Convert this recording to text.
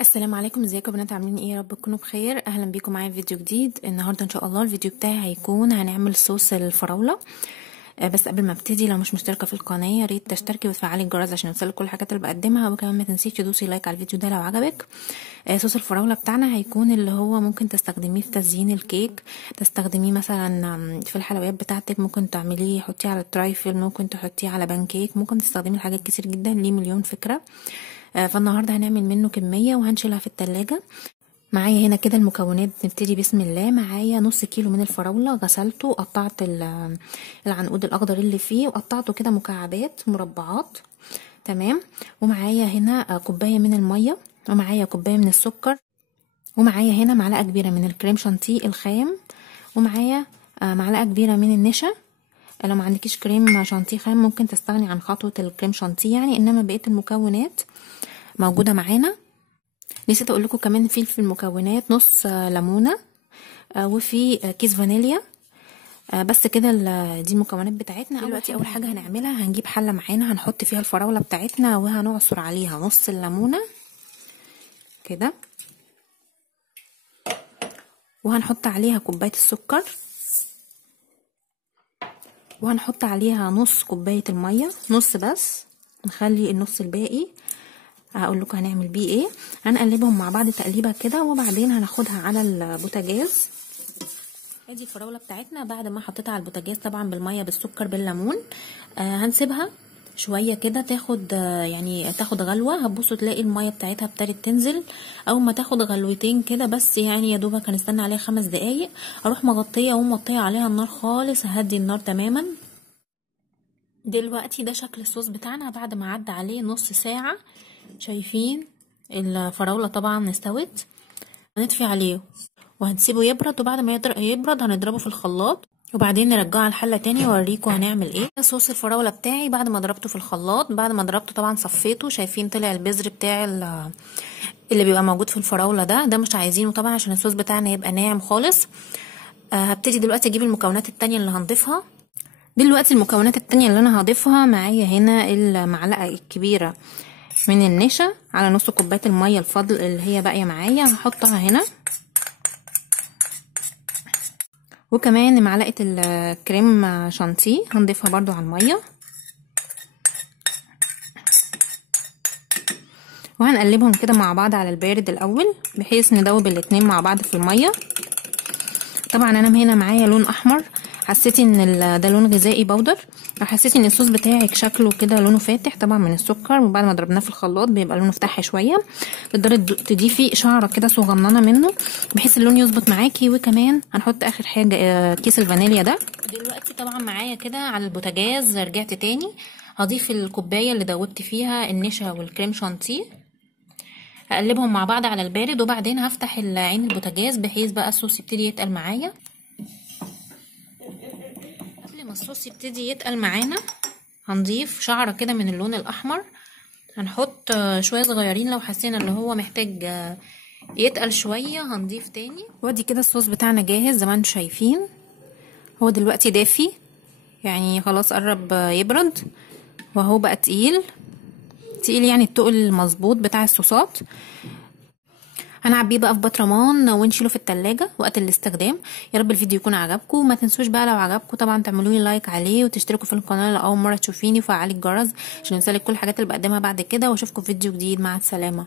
السلام عليكم، ازيكم يا بنات؟ عاملين ايه؟ يا رب تكونوا بخير. اهلا بيكم معايا في فيديو جديد. النهارده ان شاء الله الفيديو بتاعي هيكون هنعمل صوص الفراوله. بس قبل ما ابتدي، لو مش مشتركه في القناه يا ريت تشتركي وتفعلي الجرس عشان يوصلك كل الحاجات اللي بقدمها، وكمان ما تنسيش تدوسي لايك على الفيديو ده لو عجبك. صوص الفراوله بتاعنا هيكون اللي هو ممكن تستخدميه في تزيين الكيك، تستخدميه مثلا في الحلويات بتاعتك، ممكن تعمليه حطيه على الترايفل، ممكن تحطيه على بانكيك، ممكن تستخدميه لحاجات كتير جدا، ليه مليون فكره. فالنهارده هنعمل منه كميه وهنشيلها في التلاجة. معايا هنا كده المكونات، نبتدي بسم الله. معايا نص كيلو من الفراولة، غسلته وقطعت العنقود الاخضر اللي فيه، وقطعته كده مكعبات مربعات. تمام. ومعايا هنا كوباية من المية، ومعايا كوباية من السكر، ومعايا هنا معلقة كبيرة من الكريم شانتيه الخام، ومعايا معلقة كبيرة من النشا. لو ما عندكيش كريم شانتيه خام ممكن تستغني عن خطوة الكريم شانتيه يعني، انما بقية المكونات موجودة معانا. نسيت اقول لكم كمان في المكونات نص ليمونه، وفي كيس فانيليا. بس كده دي المكونات بتاعتنا. دلوقتي اول حاجه هنعملها، هنجيب حله معانا هنحط فيها الفراوله بتاعتنا، وهنعصر عليها نص الليمونه كده، وهنحط عليها كوبايه السكر، وهنحط عليها نص كوبايه الميه، نص بس، نخلي النص الباقي هقول لكم هنعمل بيه ايه. هنقلبهم مع بعض تقليبه كده، وبعدين هناخدها على البوتاجاز. ادي الفراوله بتاعتنا بعد ما حطيتها على البوتاجاز، طبعا بالميه بالسكر بالليمون. هنسيبها شويه كده تاخد يعني تاخد غلوه. هتبصوا تلاقي الميه بتاعتها ابتدت تنزل. اول ما تاخد غلوتين كده بس يعني، يا دوبك هنستنى عليها 5 دقايق، اروح مغطيه وموطيه عليها النار خالص، ههدي النار تماما. دلوقتي ده شكل الصوص بتاعنا بعد ما عدى عليه نص ساعه. شايفين الفراولة طبعا استوت. هنطفي عليه وهنسيبه يبرد، وبعد ما يبرد هنضربه في الخلاط، وبعدين نرجعه على الحله تاني واوريكم هنعمل ايه. صوص الفراوله بتاعي بعد ما ضربته في الخلاط، بعد ما ضربته طبعا صفيته. شايفين طلع البذر بتاع اللي بيبقى موجود في الفراوله ده مش عايزينه طبعا عشان الصوص بتاعنا يبقى ناعم خالص. هبتدي دلوقتي اجيب المكونات التانية اللي هنضيفها. دلوقتي المكونات التانية اللي انا هضيفها، معايا هنا المعلقه الكبيره من النشا على نص كوبايه الميه الفضل اللي هي باقيه معايا، هحطها هنا، وكمان معلقه الكريم شانتيه هنضيفها برضو على الميه، وهنقلبهم كده مع بعض على البارد الاول بحيث ندوب الاتنين مع بعض في الميه. طبعا انا هنا معايا لون احمر، حسيتي ان ده لون غذائي بودر، حسيتي ان الصوص بتاعك شكله كده لونه فاتح طبعا من السكر، وبعد ما ضربناه في الخلاط بيبقى لونه فتح شويه. تقدري تضيفي شعره كده صغننه منه بحيث اللون يظبط معاكي. وكمان هنحط اخر حاجه كيس الفانيليا ده. دلوقتي طبعا معايا كده على البوتاجاز، رجعت تاني هضيف الكوبايه اللي دوبت فيها النشا والكريم شانتيه، هقلبهم مع بعض على البارد، وبعدين هفتح عين البوتاجاز بحيث بقى الصوص يبتدي يتقل معايا. قبل ما الصوص يبتدي يتقل معانا هنضيف شعره كده من اللون الاحمر، هنحط شويه صغيرين، لو حسينا ان هو محتاج يتقل شويه هنضيف تاني. وادي كده الصوص بتاعنا جاهز زي ما انتم شايفين. هو دلوقتي دافي يعني خلاص قرب يبرد، وهو بقى تقيل يعني التقل المظبوط بتاع الصوصات. هنعبيه بقى في بطرمان ونشيله في التلاجة وقت الاستخدام. يا رب الفيديو يكون عجبكم. ما تنسوش بقى لو عجبكم طبعا تعملوا لي لايك عليه، وتشتركوا في القناه لو اول مره تشوفيني، وفعلي الجرس عشان يوصلك كل الحاجات اللي بقدمها بعد كده. واشوفكم في فيديو جديد. مع السلامه.